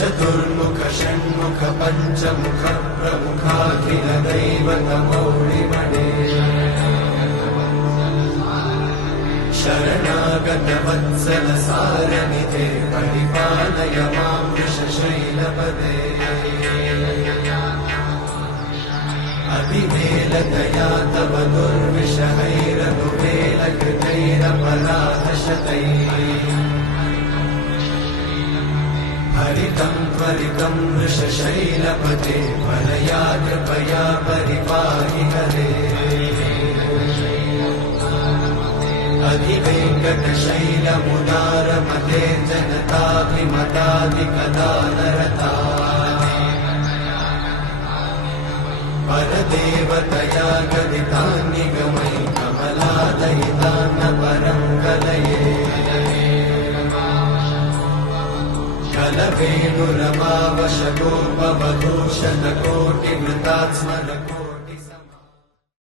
चतुर्मुख षण्मुख पञ्चमुख प्रमुखाखिल दैवतमौलिमणे शरणागत वत्सल सारनिधे परिपालय मां वृषशैलपदे अतिवेलतया तव दुर्विषहैरनुवेलकृतैरपराधशतैः हरितं त्वरितं वृषशैलपते परया कृपया परिपाहि हरे अधिवेङ्कटशैलमुदारमते जनताभिमताधिकदानरता परदेवतया गदितान्निगमै कमलादयितान्न परं कलये कलवेणुरमावशकोपवधूषणकोटिमृतात्स्मरको